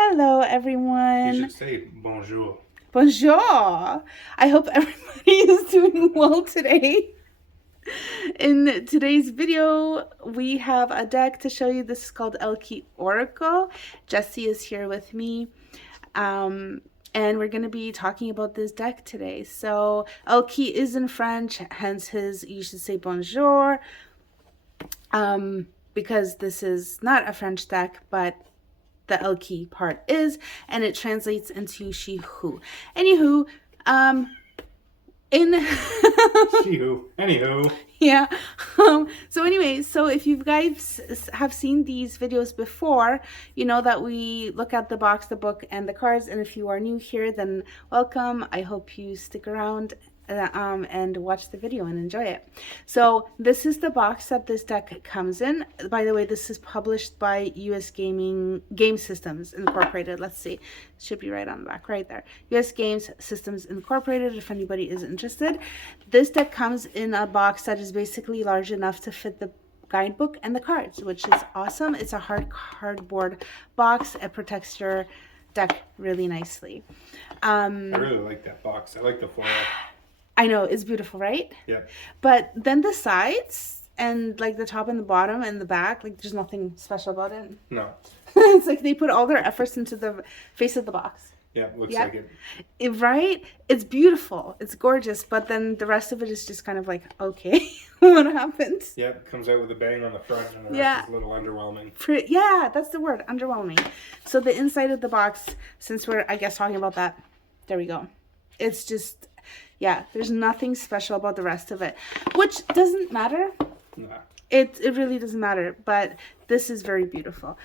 Hello, You everyone. should say bonjour. Bonjour. I hope everybody is doing well today. In today's video, we have a deck to show you. This is called Elle Oracle. Jessie is here with me. And we're going to be talking about this deck today. So, Elle is in French, hence his, you should say bonjour. Because this is not a French deck, but the Elle part is, and it translates into she who. Anywho, in Anywho. yeah. So anyway, so if you guys have seen these videos before, you know that we look at the box, the book, and the cards. And if you are new here, then welcome. I hope you stick around and watch the video and enjoy it. So this is the box that this deck comes in. By the way, this is published by US Game Systems Incorporated. Let's see, it should be right on the back, right there. US Games Systems Incorporated, if anybody is interested. This deck comes in a box that is basically large enough to fit the guidebook and the cards, which is awesome. It's a hard cardboard box. It protects your deck really nicely. I really like that box. I like the foil. I know, it's beautiful, right? Yep. But then the sides and like the top and the bottom and the back, like there's nothing special about it. No. It's like they put all their efforts into the face of the box. Yeah, looks like it. Right? It's beautiful. It's gorgeous. But then the rest of it is just kind of like, okay, what happened? Yep, comes out with a bang on the front and the rest is a little underwhelming. Yeah, that's the word, underwhelming. So the inside of the box, since we're, I guess, talking about that, there we go. It's just, yeah, there's nothing special about the rest of it, which doesn't matter. Nah. It really doesn't matter, but this is very beautiful.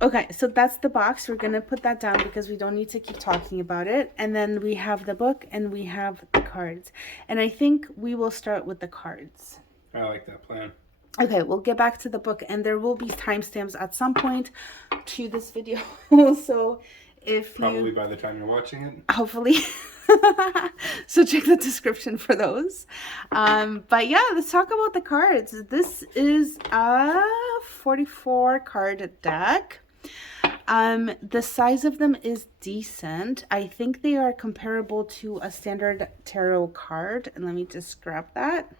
Okay, so that's the box. We're going to put that down because we don't need to keep talking about it. And then we have the book and we have the cards. And I think we will start with the cards. I like that plan. Okay, we'll get back to the book, and there will be timestamps at some point to this video. So if Probably by the time you're watching it. Hopefully. So check the description for those. But yeah, let's talk about the cards. This is a 44 card deck. The size of them is decent. I think they are comparable to a standard tarot card. And let me just grab that.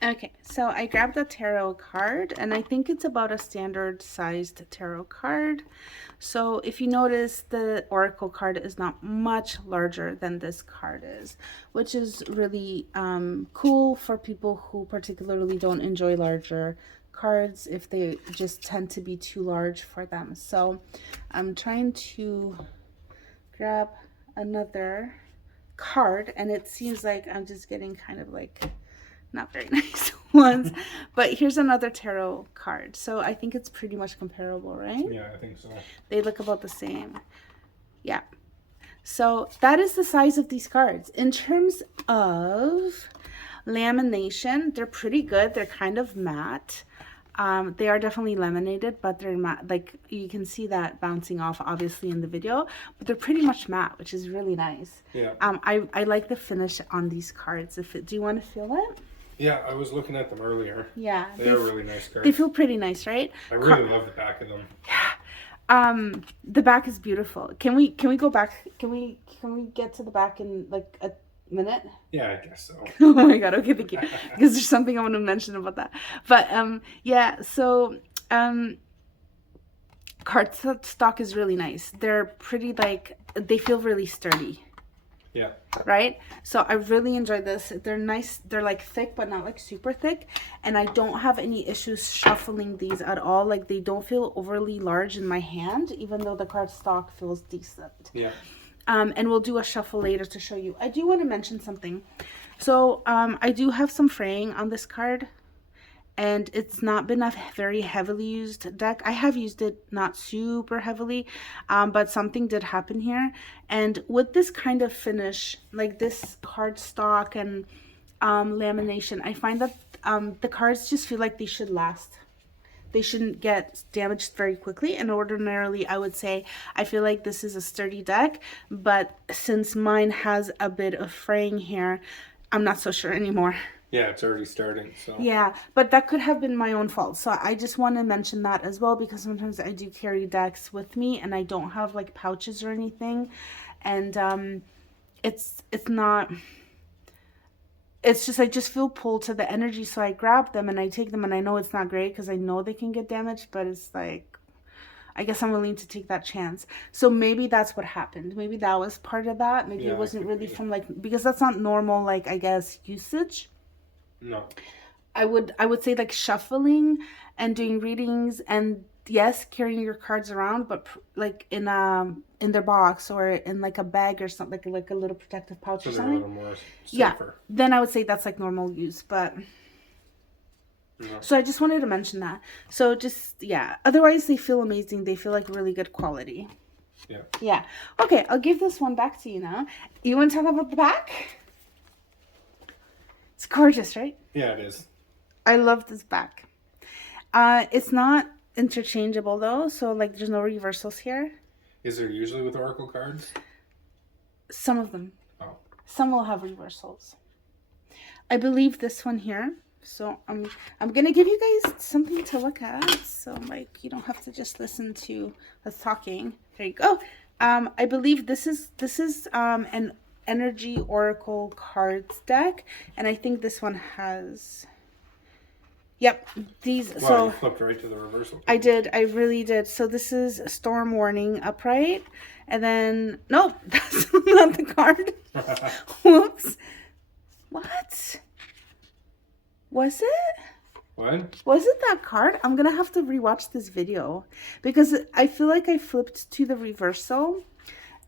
Okay, so I grabbed the tarot card, and I think it's about a standard sized tarot card. So if you notice, the oracle card is not much larger than this card is, which is really cool for people who particularly don't enjoy larger cards if they just tend to be too large for them. So I'm trying to grab another card, and it seems like I'm just getting kind of like not very nice ones. But here's another tarot card. So I think it's pretty much comparable, right? Yeah, I think so. They look about the same. Yeah. So that is the size of these cards. In terms of lamination, they're pretty good. They're kind of matte. They are definitely laminated, but they're matte. Like you can see that bouncing off obviously in the video, but they're pretty much matte, which is really nice. Yeah. I like the finish on these cards. Do you want to feel it? Yeah, I was looking at them earlier. Yeah. They are really nice cards. They feel pretty nice, right? I really love the back of them. Yeah. The back is beautiful. Can we go back? Can we get to the back in like a minute? Yeah, I guess so. Oh my god, okay, thank you. Because there's something I want to mention about that. But yeah, so cardstock is really nice. They're pretty, like, they feel really sturdy. Yeah. Right? So I really enjoyed this. They're nice. They're like thick, but not like super thick. And I don't have any issues shuffling these at all. Like they don't feel overly large in my hand, even though the cardstock feels decent. Yeah. And we'll do a shuffle later to show you. I do want to mention something. So I do have some fraying on this card. And it's not been a very heavily used deck. I have used it not super heavily, but something did happen here. And with this kind of finish, like this cardstock and lamination, I find that the cards just feel like they should last. They shouldn't get damaged very quickly. And ordinarily, I would say, I feel like this is a sturdy deck. But since mine has a bit of fraying here, I'm not so sure anymore. Yeah, it's already starting, so. Yeah, but that could have been my own fault. So I just want to mention that as well because sometimes I do carry decks with me and I don't have like pouches or anything. And it's not, it's just I just feel pulled to the energy, so I grab them and I take them, and I know it's not great because I know they can get damaged, but it's like I guess I'm willing to take that chance. So maybe that's what happened. Maybe that was part of that. Maybe Yeah, it wasn't could really be. from like, because that's not normal, like I guess usage. No. I would say like shuffling and doing readings, and yes, carrying your cards around, but like in their box or in like a bag or something, like a little protective pouch So or they're a something. little more Yeah, safer. then I would say that's like normal use, but No. so I just wanted to mention that. So just, yeah, otherwise they feel amazing. They feel like really good quality. Yeah. Yeah. Okay, I'll give this one back to you now. You want to talk about the back? It's gorgeous, right? Yeah, it is. I love this back. It's not interchangeable though, so like there's no reversals here. Is there usually with Oracle cards? Some of them. Oh. Some will have reversals. I believe this one here. So I'm gonna give you guys something to look at. So like you don't have to just listen to us talking. There you go. I believe this is an Energy Oracle cards deck, and I think this one has. Yep, these. Wow, So you flipped right to the reversal. I did. I really did. So this is Storm Warning upright, and then nope, that's not the card. Whoops. What? Was it? What? Was it that card? I'm gonna have to rewatch this video because I feel like I flipped to the reversal,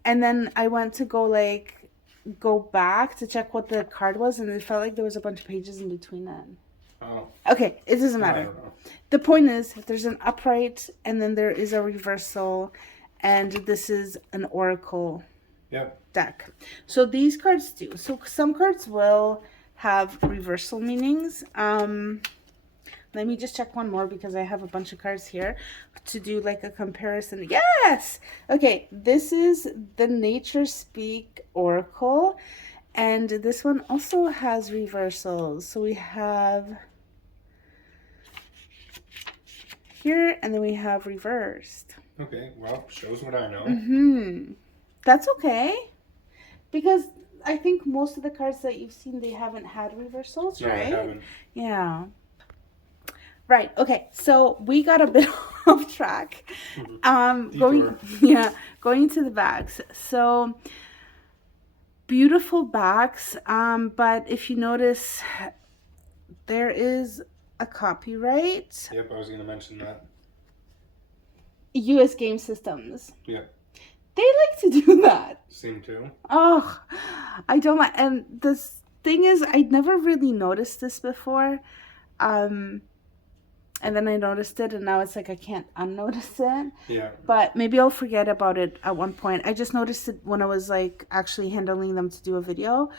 and then I went to go back to check what the card was, and it felt like there was a bunch of pages in between it. Oh. Okay, it doesn't I matter. don't know. The point is, there's an upright, and then there is a reversal, and this is an Oracle Yep. deck. So these cards do. So some cards will have reversal meanings. Let me just check one more because I have a bunch of cards here to do like a comparison. Yes! Okay, this is the Nature Speak Oracle, and this one also has reversals. So we have here, and then we have reversed. Okay, well, shows what I know. That's okay, because I think most of the cards that you've seen, they haven't had reversals, No, I right? haven't. Yeah. Right. Okay. So we got a bit off track. Detour. Going to the backs. So beautiful backs. But if you notice, there is a copyright. Yep, I was going to mention that. US Game Systems. Yeah. They like to do that. Seem to. Oh, I don't like. And the thing is, I'd never really noticed this before. And then I noticed it, and now it's like I can't unnotice it. Yeah. But maybe I'll forget about it at one point. I just noticed it when I was like actually handling them to do a video.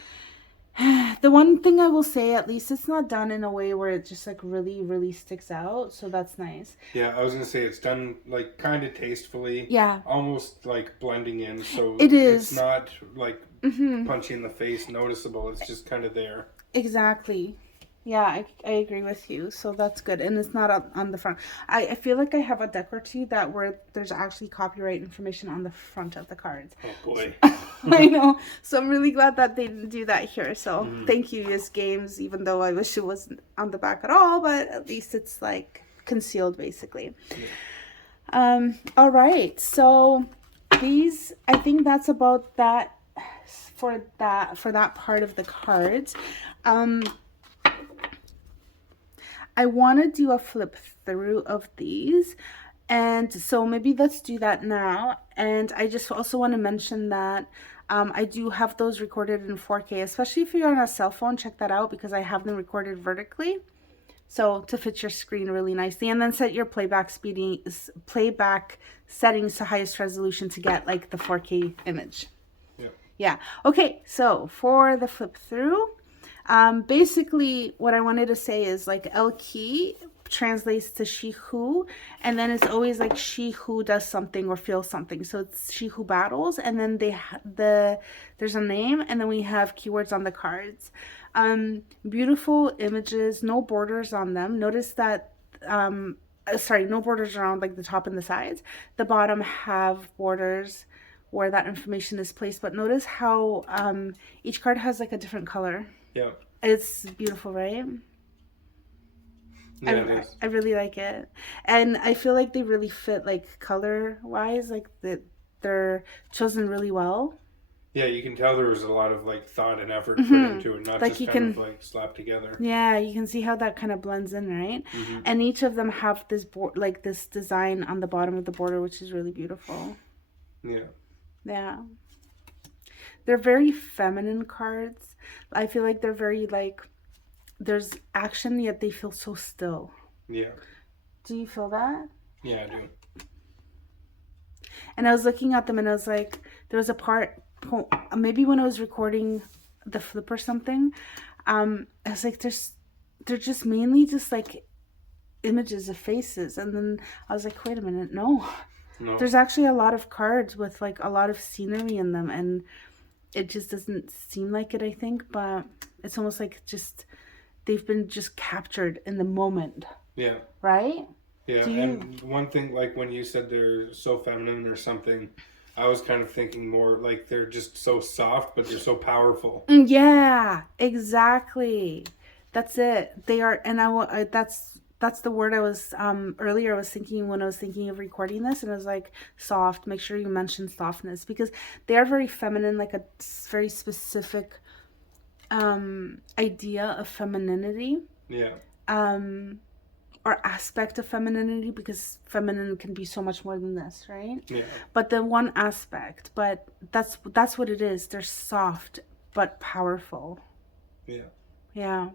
The one thing I will say, at least it's not done in a way where it just like really, really sticks out. So that's nice. Yeah, I was going to say it's done like kind of tastefully. Yeah. Almost like blending in. So It is. It's not like punchy in the face, noticeable. It's just kind of there. Exactly. Yeah, I agree with you. So that's good. And it's not on the front. I feel like I have a deck or two that where there's actually copyright information on the front of the cards. Oh, boy. I know. So I'm really glad that they didn't do that here. So thank you, US Games, even though I wish it wasn't on the back at all. But at least it's like concealed, basically. Yeah. All right. So these, I think that's about that for that part of the cards. I want to do a flip through of these, and so maybe let's do that now. And I just also want to mention that I do have those recorded in 4K, especially if you're on a cell phone. Check that out because I have them recorded vertically, so to fit your screen really nicely. And then set your playback settings to highest resolution to get like the 4K image. Yeah. Okay, so for the flip through, basically what I wanted to say is like Elle translates to she who, and then it's always like she who does something or feels something. So it's she who battles, and then there's a name, and then we have keywords on the cards. Beautiful images, no borders on them. Notice that sorry, no borders around like the top and the sides. The bottom have borders where that information is placed, but notice how each card has like a different color. Yeah. It's beautiful, right? Yeah, it is. I really like it. And I feel like they really fit like color wise, like they're chosen really well. Yeah, you can tell there was a lot of like thought and effort put into it, not Like just you kind of can, like slapped together. yeah, you can see how that kind of blends in, right? And each of them have this like this design on the bottom of the border, which is really beautiful. Yeah. Yeah. They're very feminine cards. I feel like they're very like there's action yet they feel so still. Yeah. Do you feel that? Yeah, I do. And I was looking at them and I was like, there was a part, maybe when I was recording the flip or something, I was like, they're just mainly just like images of faces. And then I was like, wait a minute, no. There's actually a lot of cards with like a lot of scenery in them, and it just doesn't seem like it, I think, but it's almost like just they've been just captured in the moment. Yeah. Right? Yeah, and one thing, like when you said they're so feminine or something, I was kind of thinking more like they're just so soft, but they're so powerful. Yeah, exactly. That's it. They are, and that's the word I was earlier I was thinking when I was thinking of recording this, and I was like soft. Make sure you mention softness because they are very feminine, like a very specific idea of femininity. Yeah. Or aspect of femininity, because feminine can be so much more than this, right? Yeah. But the one aspect, but that's what it is. They're soft but powerful. Yeah. Yeah.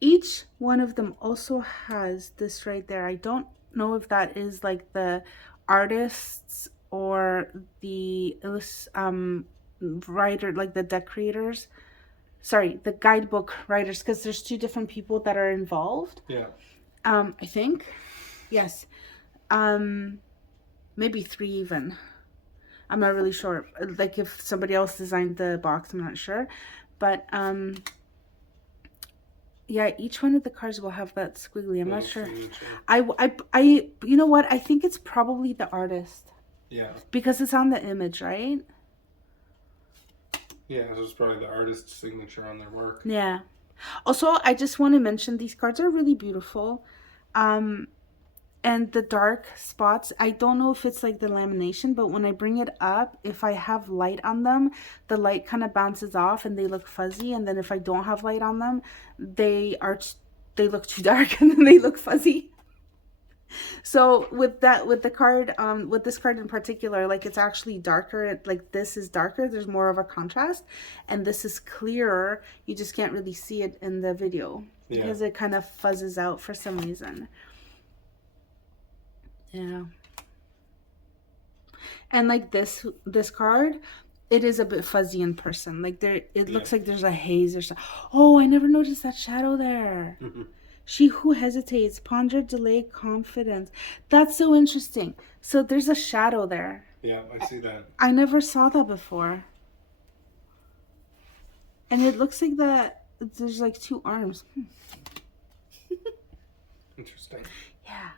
Each one of them also has this right there. I don't know if that is like the artists or the writer, like the deck creators. Sorry, the guidebook writers, because there's two different people that are involved. Yeah. I think. Yes. Maybe three even. I'm not really sure. Like if somebody else designed the box, I'm not sure. But yeah, each one of the cards will have that squiggly. I'm not sure. I you know what? I think it's probably the artist. Yeah. Because it's on the image, right? Yeah, so it's probably the artist's signature on their work. Yeah. Also, I just want to mention these cards are really beautiful. And the dark spots, I don't know if it's like the lamination, but when I bring it up, if I have light on them, the light kind of bounces off and they look fuzzy. And then if I don't have light on them, they look too dark and then they look fuzzy. So with the card, with this card in particular, like it's actually darker. Like this is darker. There's more of a contrast, and this is clearer. You just can't really see it in the video because it kind of fuzzes out for some reason. Yeah. And like this card, it is a bit fuzzy in person. Like it looks like there's a haze or something. Oh, I never noticed that shadow there. She who hesitates, ponder, delay, confidence. That's so interesting. So there's a shadow there. Yeah, I see that. I never saw that before. And it looks like that there's like two arms. Interesting. Yeah.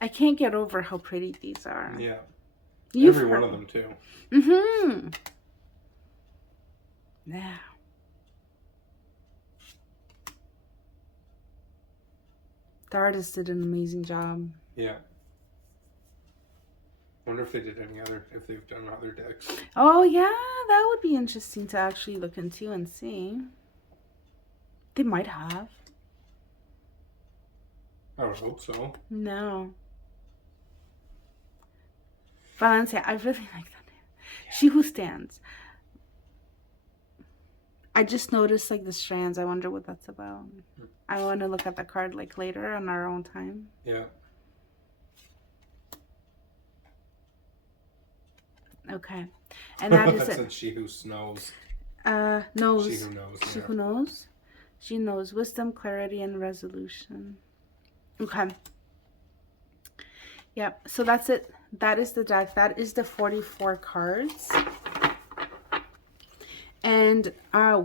I can't get over how pretty these are. Yeah. Every one of them too. Mm-hmm. Yeah. The artist did an amazing job. Yeah. Wonder if they did if they've done other decks. Oh yeah, that would be interesting to actually look into and see. They might have. I would hope so. No. Valencia, I really like that name. Yeah. She who stands. I just noticed like the strands. I wonder what that's about. I want to look at the card like later on our own time. Yeah. Okay. And that is That's it. She Who Snows. Knows. She Who Knows. She Yeah. who knows. She knows wisdom, clarity, and resolution. Okay. Yep. So that's it. That is the deck. That is the 44 cards. And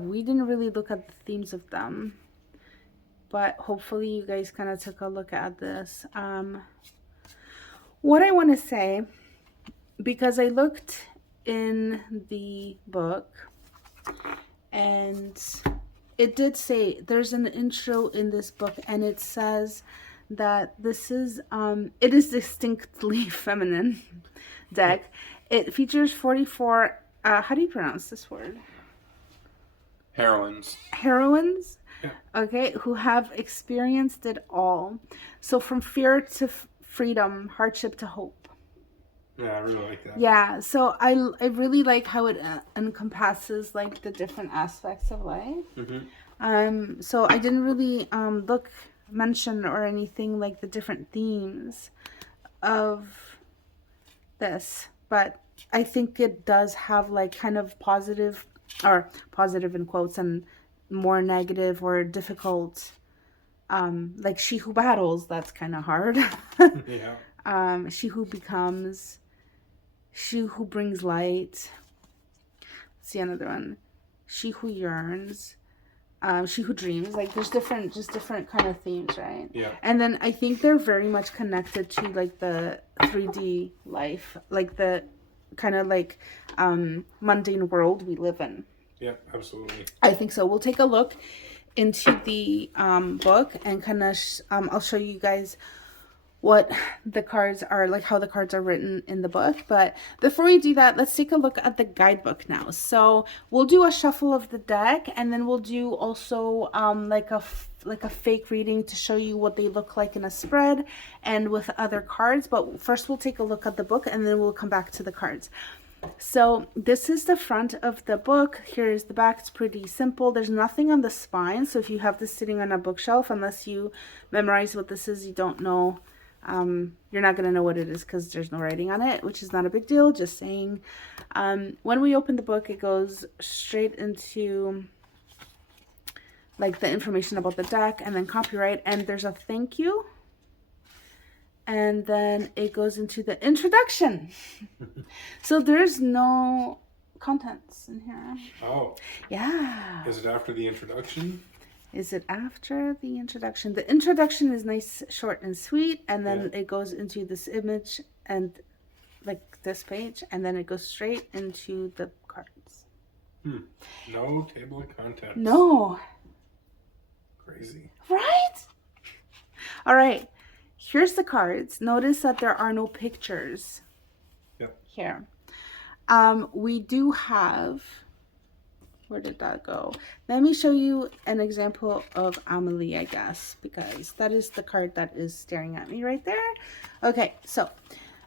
we didn't really look at the themes of them, but hopefully you guys kind of took a look at this. What I want to say, because I looked in the book and it did say there's an intro in this book, and it says that this is it is distinctly feminine deck. It features 44 how do you pronounce this word? Heroines. Heroines. Yeah. Okay, who have experienced it all. So from fear to freedom, hardship to hope. Yeah, I really like that. Yeah, so I really like how it encompasses like the different aspects of life. Mm-hmm. So I didn't really mention or anything like the different themes of this, but I think it does have like kind of positive, or positive in quotes, and more negative or difficult, like she who battles, that's kind of hard. Yeah. She who becomes, she who brings light. Let's see another one. She who yearns, she who dreams. Like there's different kind of themes, right? Yeah. And then I think they're very much connected to like the 3D life, like the kind of like mundane world we live in. Yeah, absolutely. I think so. We'll take a look into the book and kind of I'll show you guys what the cards are, like how the cards are written in the book. But before we do that, let's take a look at the guidebook now. So we'll do a shuffle of the deck, and then we'll do also like a fake reading to show you what they look like in a spread and with other cards. But first we'll take a look at the book, and then we'll come back to the cards. So this is the front of the book. Here's the back. It's pretty simple. There's nothing on the spine. So if you have this sitting on a bookshelf, unless you memorize what this is, you don't know. You're not going to know what it is because there's no writing on it, which is not a big deal. Just saying. When we open the book, it goes straight into like the information about the deck and then copyright. And there's a thank you. And then it goes into the introduction. So there's no contents in here. Oh. Yeah. Is it after the introduction? Is it after the introduction? The introduction is nice, short, and sweet. And then it goes into this image and like this page. And then it goes straight into the cards. No table of contents. No. Crazy. Right? All right. Here's the cards. Notice that there are no pictures. Yep. Here. We do have, where did that go? Let me show you an example of Amelie, I guess, because that is the card that is staring at me right there. Okay, so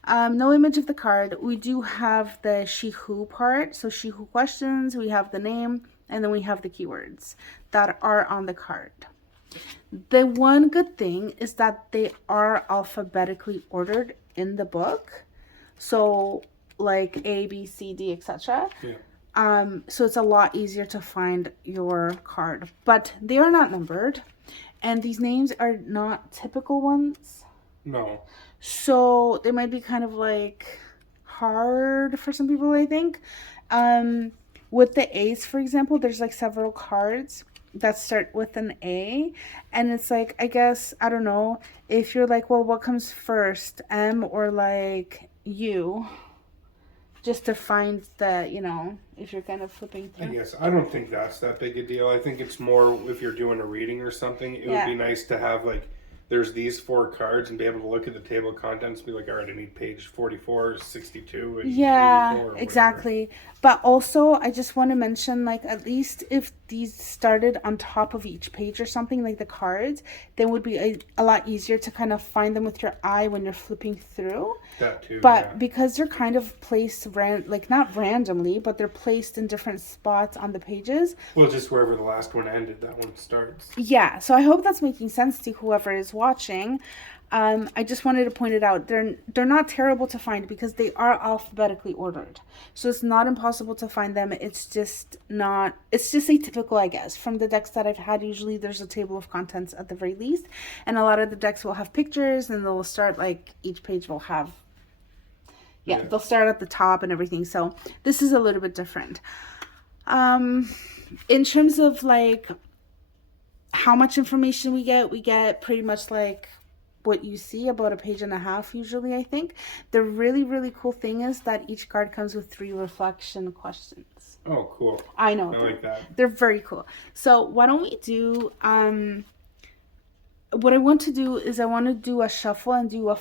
no image of the card. We do have the she who part. So she who questions, we have the name, and then we have the keywords that are on the card. The one good thing is that they are alphabetically ordered in the book. So like A, B, C, D, etc. Yeah. So it's a lot easier to find your card. But they are not numbered. And these names are not typical ones. No. So they might be kind of like hard for some people, I think. With the A's, for example, there's like several cards that start with an A, and it's like, I guess, I don't know, if you're like, well, what comes first, M or like U, just to find the, you know, if you're kind of flipping through. I guess I don't think that's that big a deal. I think it's more if you're doing a reading or something, it would be nice to have like, there's these 4 cards and be able to look at the table of contents and be like, all right, I need page 44, 62, and 84 or exactly. whatever. But also, I just want to mention, like, at least if these started on top of each page or something, like the cards, then it would be a lot easier to kind of find them with your eye when you're flipping through. That too. But because they're kind of placed, like, not randomly, but they're placed in different spots on the pages. Well, just wherever the last one ended, that one starts. Yeah, so I hope that's making sense to whoever is watching, I just wanted to point it out. They're not terrible to find because they are alphabetically ordered. So it's not impossible to find them. It's just atypical, I guess. From the decks that I've had, usually there's a table of contents at the very least. And a lot of the decks will have pictures, and they'll start like each page will have, they'll start at the top and everything. So this is a little bit different. In terms of like how much information we get pretty much like what you see, about a page and a half usually, I think. The really, really cool thing is that each card comes with 3 reflection questions. Oh, cool. I know. I like that. They're very cool. So why don't we do, what I want to do is I want to do a shuffle and do a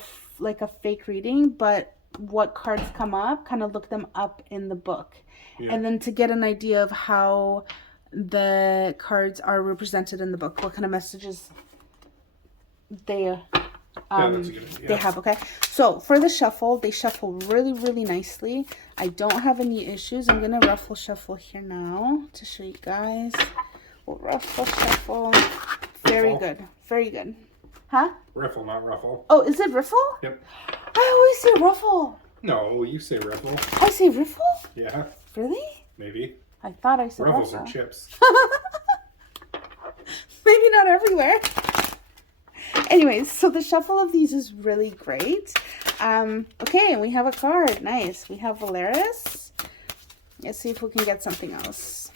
fake reading, but what cards come up, kind of look them up in the book. Yeah. And then to get an idea of how the cards are represented in the book, what kind of messages they have. Okay, so for the shuffle, they shuffle really, really nicely. I don't have any issues. I'm gonna ruffle shuffle here now to show you guys. We'll ruffle shuffle. Very good, very good. Huh? Riffle, not ruffle. Oh, is it riffle? Yep. I always say ruffle. No, you say riffle. I say riffle? Yeah. Really? Maybe. I thought I said ruffles ruffle. Are chips. Maybe not everywhere. Anyways, so the shuffle of these is really great. Okay, and we have a card. Nice. We have Valeris. Let's see if we can get something else.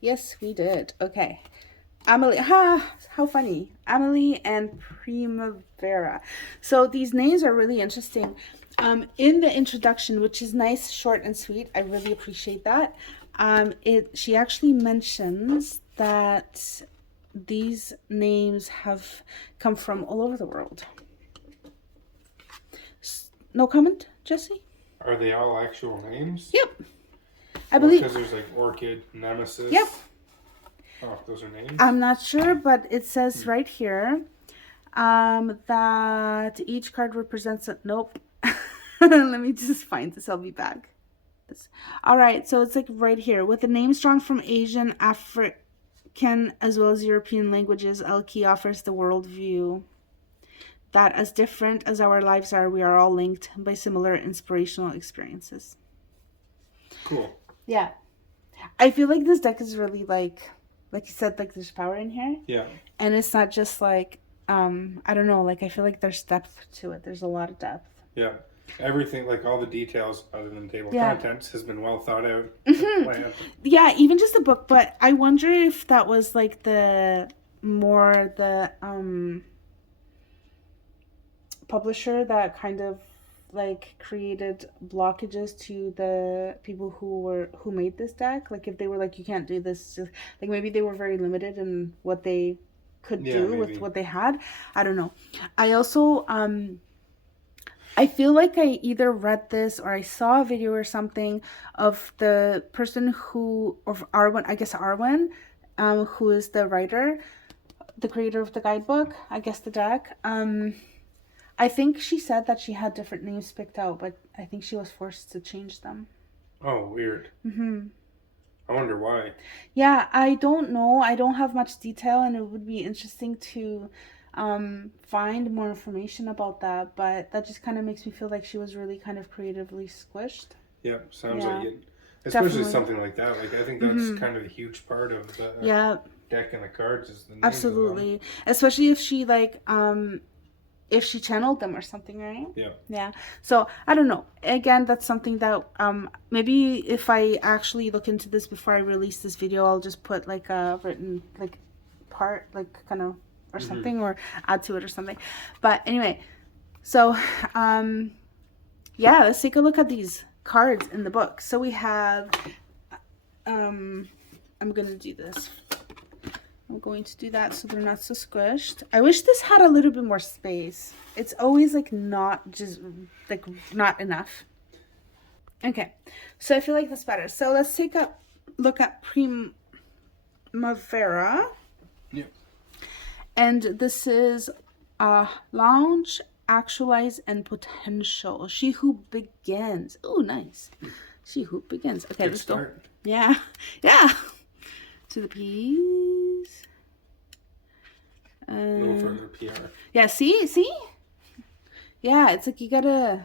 Yes, we did. Okay. Amelie. How funny. Amelie and Primavera. So these names are really interesting. In the introduction, which is nice, short and sweet, I really appreciate that. She actually mentions that these names have come from all over the world. No comment, Jesse? Are they all actual names? Yep. I believe. Because there's like Orchid, Nemesis. Yep. Oh, those are names? I'm not sure, but it says right here that each card represents a... Nope. Let me just find this. I'll be back. All right. So it's like right here. With the names drawn from Asian, African, as well as European languages, Elki offers the worldview that as different as our lives are, we are all linked by similar inspirational experiences. Cool. Yeah. I feel like this deck is really like you said, like there's power in here. Yeah. And it's not just like, I don't know, like I feel like there's depth to it. There's a lot of depth. Yeah. Everything, like all the details other than table contents, has been well thought out. Yeah, even just the book. But I wonder if that was like the publisher that kind of like created blockages to the people who made this deck. Like if they were like, you can't do this, like maybe they were very limited in what they could do with what they had. I don't know. I also I feel like I either read this or I saw a video or something of the person who, of Arwen, I guess Arwen, who is the writer, the creator of the guidebook, I guess the deck. I think she said that she had different names picked out, but I think she was forced to change them. Oh, weird. Mm-hmm. I wonder why. Yeah, I don't know. I don't have much detail, and it would be interesting to find more information about that, but that just kind of makes me feel like she was really kind of creatively squished. Yeah, sounds like it. Especially definitely. Something like that. Like I think that's kind of a huge part of the deck and the cards is the names. Absolutely. Especially if she like if she channeled them or something, right? Yeah. Yeah. So I don't know. Again, that's something that maybe if I actually look into this before I release this video, I'll just put like a written like part, like kind of or something, or add to it or something. But anyway, so yeah, let's take a look at these cards in the book. So we have I'm gonna do this. I'm going to do that so they're not so squished. I wish this had a little bit more space. It's always like not just like not enough. Okay, so I feel like that's better. So let's take a look at Primavera. Yeah. And this is Lounge, Actualize, and Potential. She who begins. Oh, nice. She who begins. Okay, good let's start. go. Yeah. Yeah. To the piece. A little further, PR. Yeah, see? Yeah, it's like you gotta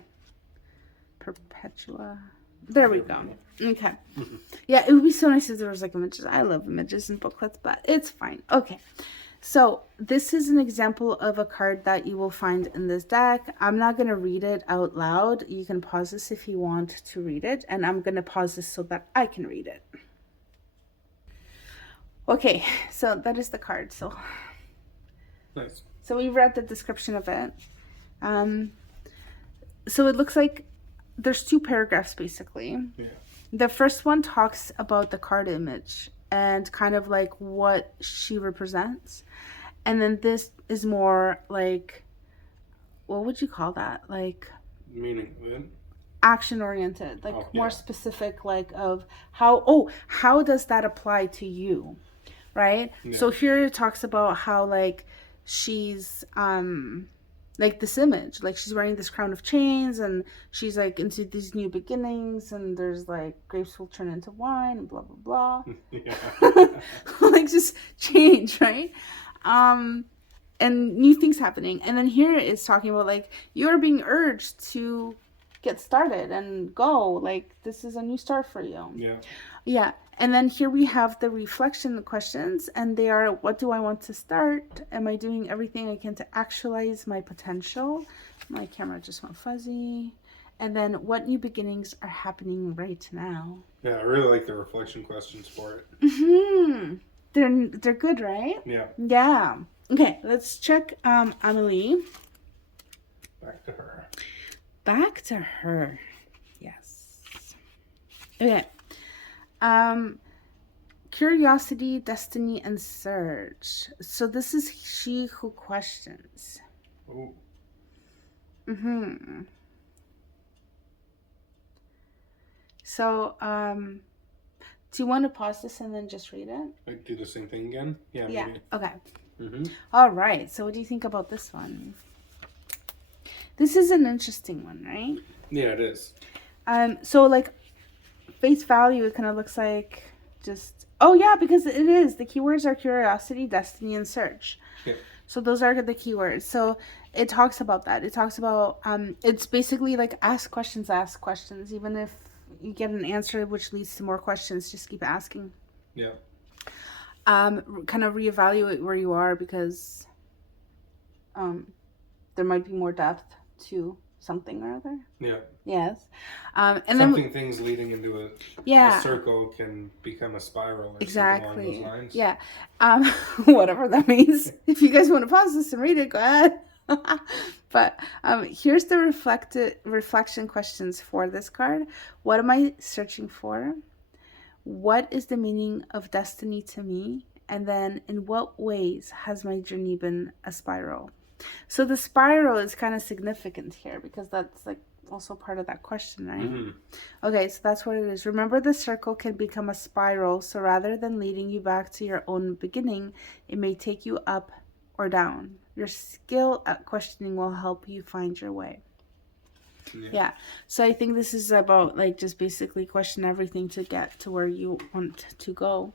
Perpetua. There we go. Okay. Yeah, it would be so nice if there was like images. I love images and booklets, but it's fine. Okay. So this is an example of a card that you will find in this deck. I'm not going to read it out loud. You can pause this if you want to read it. And I'm going to pause this so that I can read it. Okay, so that is the card. So nice. So we read the description of it. So it looks like there's 2 paragraphs basically. Yeah. The first one talks about the card image and kind of like what she represents. And then this is more like, what would you call that? Like meaning action oriented, like more specific, like of how does that apply to you, right? Yeah. So here it talks about how like she's like this image, like she's wearing this crown of chains and she's like into these new beginnings and there's like grapes will turn into wine and blah blah blah. Like just change, right? And new things happening. And then here it's talking about like you're being urged to get started and go, like this is a new start for you. Yeah. And then here we have the reflection questions, and they are, what do I want to start? Am I doing everything I can to actualize my potential? My camera just went fuzzy. And then what new beginnings are happening right now? Yeah, I really like the reflection questions for it. They're good, right? Yeah. Okay, let's check Amelie. Back to her. Yes. Okay. Curiosity, destiny, and search. So this is she who questions. Oh. So, do you want to pause this and then just read it? Like do the same thing again? Yeah. Maybe. Okay. All right. So what do you think about this one? This is an interesting one, right? Yeah, it is. So like face value, it kind of looks like just, because it is. The keywords are curiosity, destiny, and search. Yeah. So those are the keywords. So it talks about that. It talks about, it's basically like ask questions. Even if you get an answer which leads to more questions, just keep asking. Yeah. Kind of reevaluate where you are because there might be more depth to something or other. Yeah. Yes. And things leading into a circle can become a spiral or something along those lines. Yeah. Whatever that means. If you guys want to pause this and read it, go ahead. But here's the reflection questions for this card. What am I searching for? What is the meaning of destiny to me? And then in what ways has my journey been a spiral? So the spiral is kind of significant here because that's like also part of that question, right? Okay, so that's what it is. Remember, the circle can become a spiral. So rather than leading you back to your own beginning, it may take you up or down. Your skill at questioning will help you find your way. Yeah. So I think this is about like just basically question everything to get to where you want to go.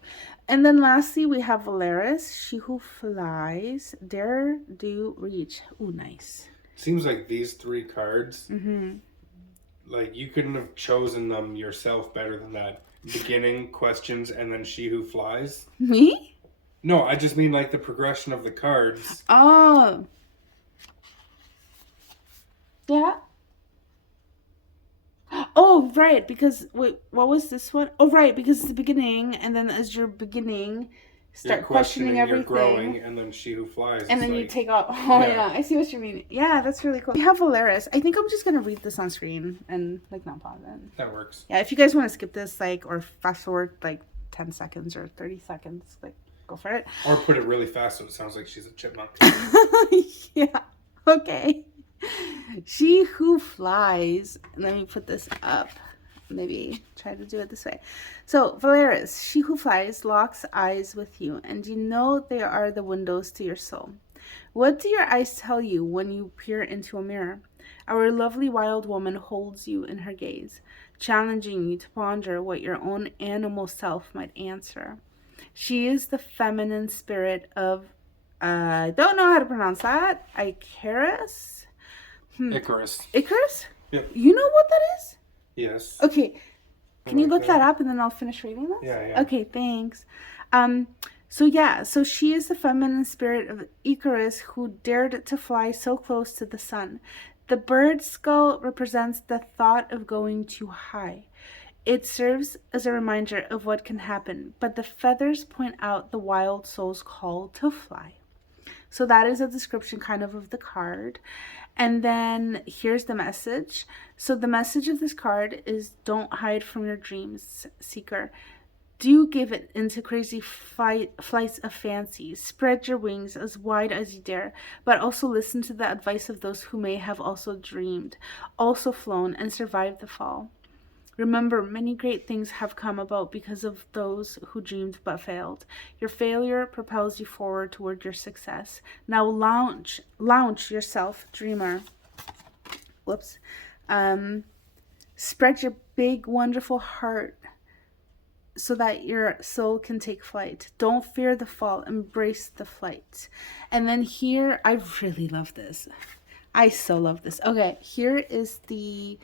And then lastly, we have Valeris, she who flies, dare, do, reach. Ooh, nice. Seems like these 3 cards, like you couldn't have chosen them yourself better than that. Beginning, questions, and then she who flies. Me? No, I just mean like the progression of the cards. Oh. Yeah. Oh, right, because, wait, what was this one? Oh, right, because it's the beginning, and then as you're beginning, start questioning everything. You're growing, and then she who flies. And then you take off. Oh, yeah, I see what you mean. Yeah, that's really cool. We have Valeris. I think I'm just going to read this on screen and, like, not pause it. That works. Yeah, if you guys want to skip this, like, or fast forward, like, 10 seconds or 30 seconds, like, go for it. Or put it really fast so it sounds like she's a chipmunk. Yeah, okay. She who flies, let me put this up, maybe try to do it this way. So Valeris, she who flies locks eyes with you, and you know they are the windows to your soul. What do your eyes tell you when you peer into a mirror? Our lovely wild woman holds you in her gaze, challenging you to ponder what your own animal self might answer. She is the feminine spirit of I don't know how to pronounce that. Icarus? Icarus. Icarus? Yep. You know what that is? Yes. Okay. Can you look that up and then I'll finish reading this? Yeah. Okay, thanks. So she is the feminine spirit of Icarus who dared to fly so close to the sun. The bird skull represents the thought of going too high. It serves as a reminder of what can happen, but the feathers point out the wild soul's call to fly. So that is a description kind of the card. And then here's the message. So the message of this card is don't hide from your dreams, seeker. Do give it into crazy flights of fancy. Spread your wings as wide as you dare, but also listen to the advice of those who may have also dreamed, also flown, and survived the fall. Remember, many great things have come about because of those who dreamed but failed. Your failure propels you forward toward your success. Now launch yourself, dreamer. Whoops. Spread your big, wonderful heart so that your soul can take flight. Don't fear the fall. Embrace the flight. And then here, I really love this. I so love this. Okay, here is the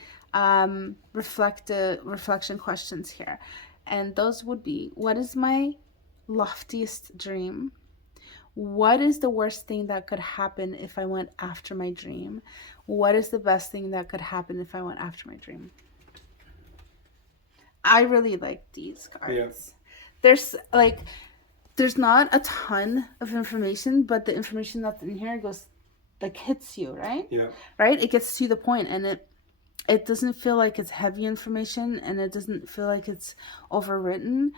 reflection questions here. And those would be, what is my loftiest dream? What is the worst thing that could happen if I went after my dream? What is the best thing that could happen if I went after my dream? I really like these cards. Yeah. There's not a ton of information, but the information that's in here goes hits you, right? Yeah. Right? It gets to the point, and it doesn't feel like it's heavy information, and it doesn't feel like it's overwritten.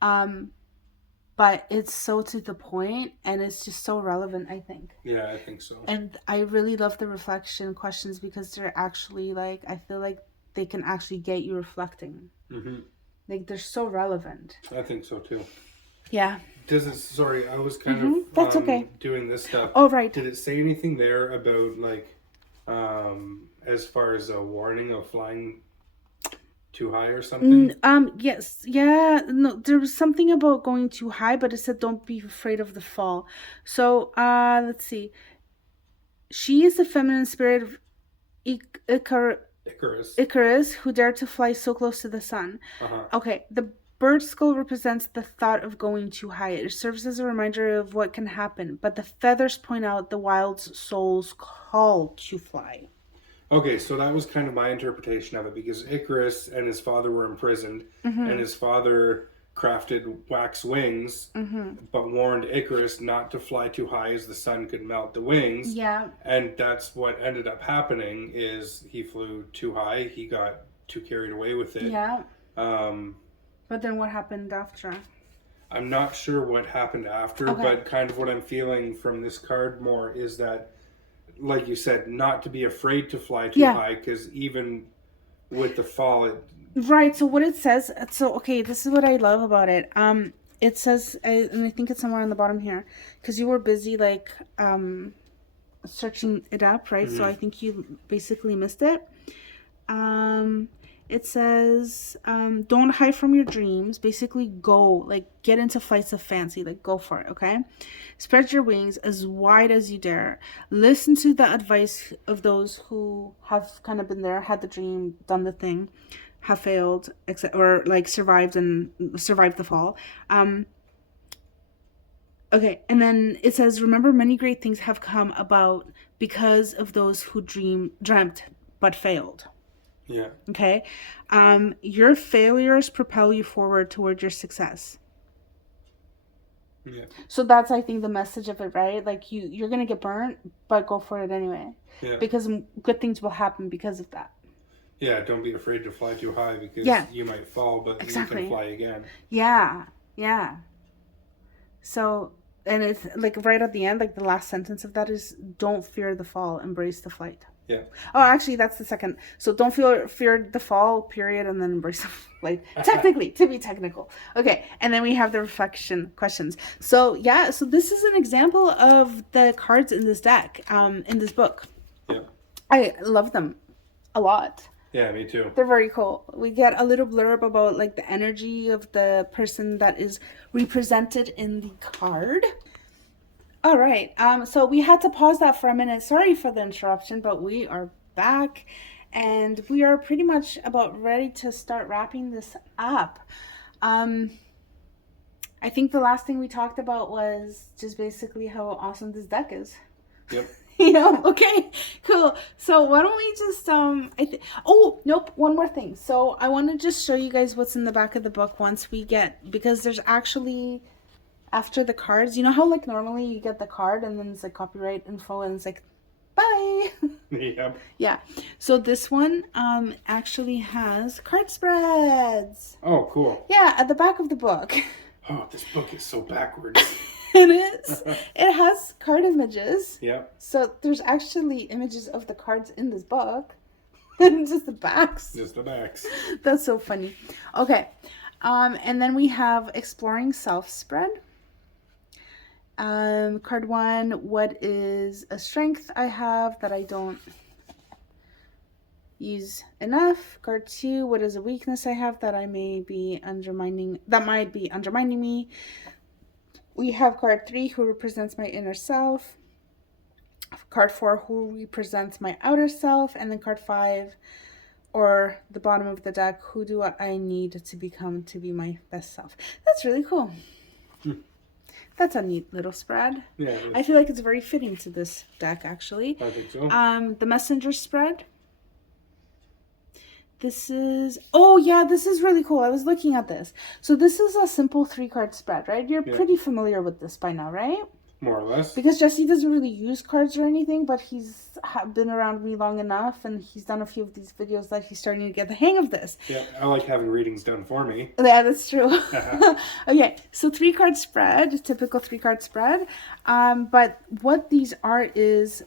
But it's so to the point, and it's just so relevant, I think. Yeah, I think so. And I really love the reflection questions because they're actually I feel like they can actually get you reflecting. Mm-hmm. They're so relevant. I think so too. Yeah. Sorry, I was kind of That's okay. doing this stuff. Oh, right. Did it say anything there about as far as a warning of flying too high or something? Yes. Yeah. No, there was something about going too high, but it said don't be afraid of the fall. So, let's see. She is the feminine spirit of Icarus, who dared to fly so close to the sun. Uh-huh. Okay, the bird skull represents the thought of going too high. It serves as a reminder of what can happen, but the feathers point out the wild soul's call to fly. Okay, so that was kind of my interpretation of it, because Icarus and his father were imprisoned, and his father crafted wax wings, but warned Icarus not to fly too high as the sun could melt the wings. Yeah. And that's what ended up happening, is he flew too high, he got too carried away with it. Yeah. But then what happened after? I'm not sure what happened after, but kind of what I'm feeling from this card more is that, like you said, not to be afraid to fly too high, because even with the fall, Right, so what it says, this is what I love about it. It says, and I think it's somewhere on the bottom here, because you were busy, searching it up, right? So I think you basically missed it. It says, don't hide from your dreams. Basically, go, get into flights of fancy. Go for it, okay? Spread your wings as wide as you dare. Listen to the advice of those who have kind of been there, had the dream, done the thing, have failed, or survived the fall. Okay, and then it says, remember, many great things have come about because of those who dreamt but failed. Yeah. Okay. Your failures propel you forward toward your success. Yeah. So that's, I think, the message of it, right? You're gonna get burnt, but go for it anyway. Yeah. Because good things will happen because of that. Yeah, don't be afraid to fly too high, because you might fall, but you can fly again. Yeah, yeah. So, and it's right at the end, the last sentence of that is, don't fear the fall, embrace the flight. Yeah. Oh, actually, that's the second. So don't fear the fall, period, and then embrace the flight. Technically, to be technical. Okay, and then we have the reflection questions. So, yeah, so this is an example of the cards in this deck, in this book. Yeah. I love them a lot. Yeah, me too. They're very cool. We get a little blurb about the energy of the person that is represented in the card. All right. So we had to pause that for a minute. Sorry for the interruption, but we are back and we are pretty much about ready to start wrapping this up. Um, I think the last thing we talked about was just basically how awesome this deck is. Yep. Okay, cool. So why don't we just oh, nope, one more thing. So I want to just show you guys what's in the back of the book once we get, because there's actually, after the cards, you know how like normally you get the card and then it's like copyright info and it's like bye. Yep. Yeah. So this one actually has card spreads. Oh, cool. Yeah, at the back of the book. Oh, this book is so backwards. It is. It has card images. Yeah. So there's actually images of the cards in this book. And just the backs. Just the backs. That's so funny. Okay. And then we have Exploring Self spread. Card 1, what is a strength I have that I don't use enough? Card 2, what is a weakness I have that I may be undermining, that might be undermining me? We have card 3, who represents my inner self. Card 4, who represents my outer self. And then card 5, or the bottom of the deck, who do I need to become to be my best self? That's really cool. That's a neat little spread. Yeah. I feel like it's very fitting to this deck, actually. I think so. The Messenger spread. This is, oh yeah, this is really cool. I was looking at this. So this is a simple 3-card spread, right? You're pretty familiar with this by now, right? More or less. Because Jesse doesn't really use cards or anything, but he's been around me long enough and he's done a few of these videos that he's starting to get the hang of this. Yeah, I like having readings done for me. Yeah, that's true. Okay, so 3-card spread, typical 3-card spread. But what these are is,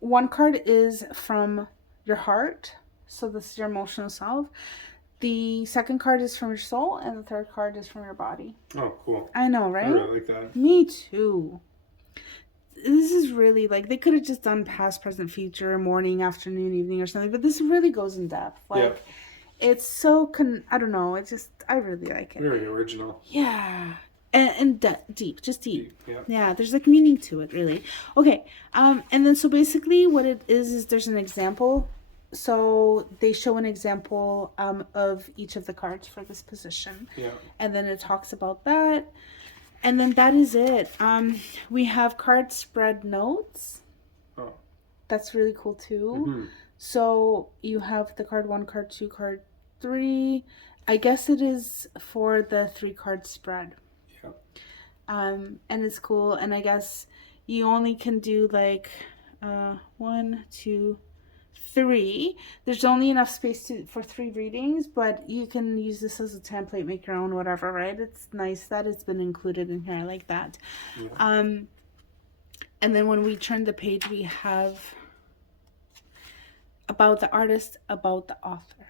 one card is from your heart. So this is your emotional self. The second card is from your soul, and the third card is from your body. Oh, cool. I know, right? I really like that. Me too. This is really, like, they could have just done past, present, future, morning, afternoon, evening, or something, but this really goes in depth. Like, it's so, I don't know, I really like it. Very original. Yeah. And deep, just deep. Yeah. Yeah, there's like meaning to it, really. Okay, and then so basically what it is there's an example. So they show an example of each of the cards for this position. Yeah. And then it talks about that. And then that is it. We have card spread notes. Oh. That's really cool too. Mm-hmm. So you have the card 1, card 2, card 3. I guess it is for the 3-card spread. Yeah. And it's cool. And I guess you only can do like 1, 2, 3. There's only enough space for 3 readings, but you can use this as a template, make your own, whatever, right? It's nice that it's been included in here. I like that. Yeah. And then when we turn the page, we have about the artist, about the author,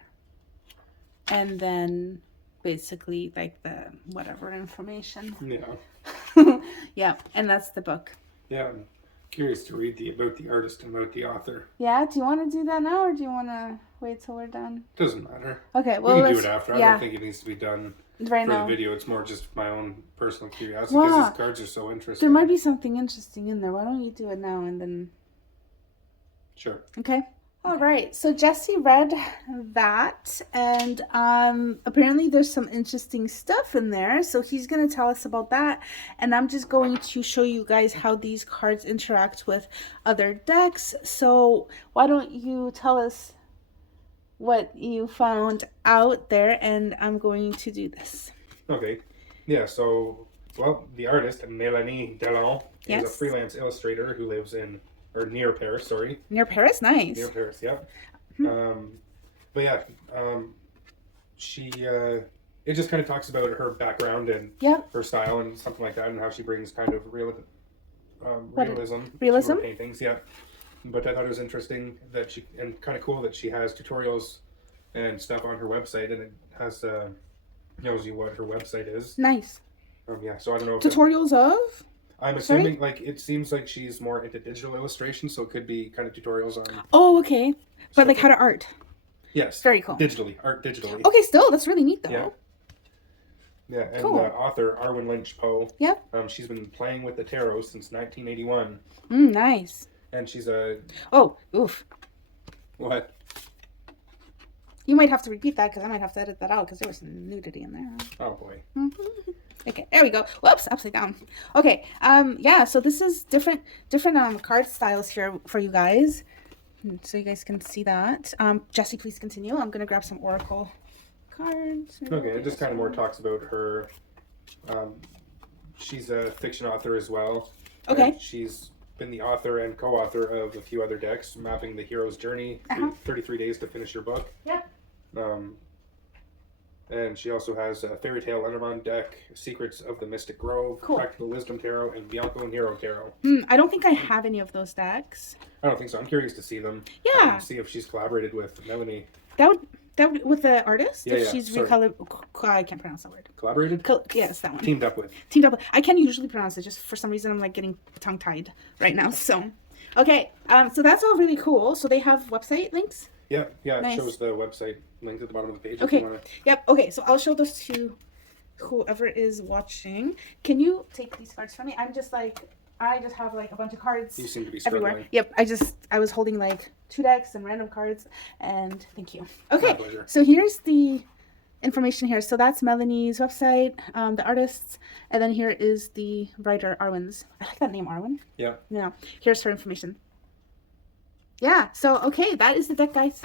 and then basically like the whatever information. Yeah. Yeah, and that's the book. Yeah. I'm curious to read about the artist and about the author. Yeah, do you want to do that now, or do you want to wait till we're done? Doesn't matter. Okay, well, we can do it after. Yeah. I don't think it needs to be done right for now. The video. It's more just my own personal curiosity because these cards are so interesting. There might be something interesting in there. Why don't you do it now and then? Sure. Okay. All right. So Jesse read that, and apparently there's some interesting stuff in there. So he's going to tell us about that, and I'm just going to show you guys how these cards interact with other decks. So why don't you tell us what you found out there, and I'm going to do this. Okay. Yeah, so, well, the artist, Mélanie Delon, is a freelance illustrator who lives in, or near Paris, sorry. Near Paris? Nice. Near Paris, yeah. But yeah, she, it just kind of talks about her background and her style and something like that, and how she brings kind of realism to her paintings, yeah. But I thought it was interesting that she, and kind of cool that she has tutorials and stuff on her website, and it has, tells you what her website is. Nice. Yeah, so I don't know if tutorials of? I'm assuming, like, it seems like she's more into digital illustration, so it could be kind of tutorials on... Oh, okay. But, like, how to art. Yes. Very cool. Digitally. Art digitally. Okay, still, that's really neat, though. Yeah. Yeah, and Cool. the author, Arwen Lynch Poe. Yep. She's been playing with the tarot since 1981. Nice. And she's a... Oh, oof. What? You might have to repeat that because I might have to edit that out because there was some nudity in there. Oh, boy. Okay, there we go. Whoops, upside down. Okay, yeah, so this is different card styles here for you guys. So you guys can see that. Jessie, please continue. I'm going to grab some Oracle cards. Okay, it just kind of more talks about her. She's a fiction author as well. Okay. And she's been the author and co-author of a few other decks, mapping the hero's journey, 33 days to finish your book. Yep. And she also has a Fairy Tale Lenormand deck, Secrets of the Mystic Grove, Cool. Practical Wisdom Tarot, and Bianco and Hero Tarot. I don't think I have any of those decks. I don't think so. I'm curious to see them. Yeah. See if she's collaborated with Melanie. That would with the artist? Yeah, if yeah, she's sorry. I can't pronounce that word. Collaborated? Yes, that one. Teamed up with. Teamed up. I can usually pronounce it. Just for some reason, I'm like getting tongue-tied right now. So, okay. So that's all really cool. So they have website links? Yeah, Nice. It shows the website linked at the bottom of the page. Okay. If you wanna... Yep. Okay. So I'll show this to whoever is watching. Can you take these cards from me? I just have like a bunch of cards. You seem to be everywhere. struggling. Yep. I was holding like 2 decks and random cards, and thank you. My Okay. pleasure. So here's the information here. So that's Melanie's website, the artists, and then here is the writer Arwen's. I like that name, Arwen. Yeah. Yeah. Here's her information. Yeah. So okay, that is the deck, guys.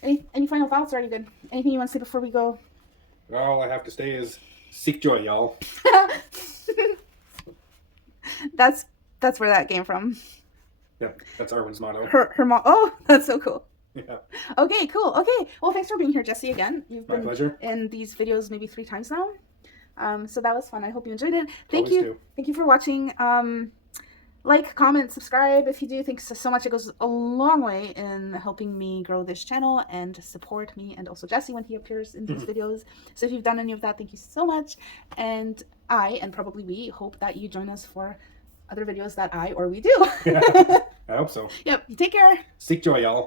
Any final thoughts, or are you good? Anything you want to say before we go? All I have to say is seek joy, y'all. That's where that came from. Yep, that's Arwen's motto. Her mom. Oh, that's so cool. Yeah. Okay, cool. Okay. Well, thanks for being here, Jessie, again. You've My been pleasure. in these videos maybe 3 times now. So that was fun. I hope you enjoyed it. Thank Always you. do. Thank you for watching. Like, comment, subscribe if you do. Thanks so much. It goes a long way in helping me grow this channel and support me and also Jessie when he appears in these videos. So if you've done any of that, thank you so much. And and probably we, hope that you join us for other videos that we do. I hope so. Yep. Take care. Seek joy, y'all.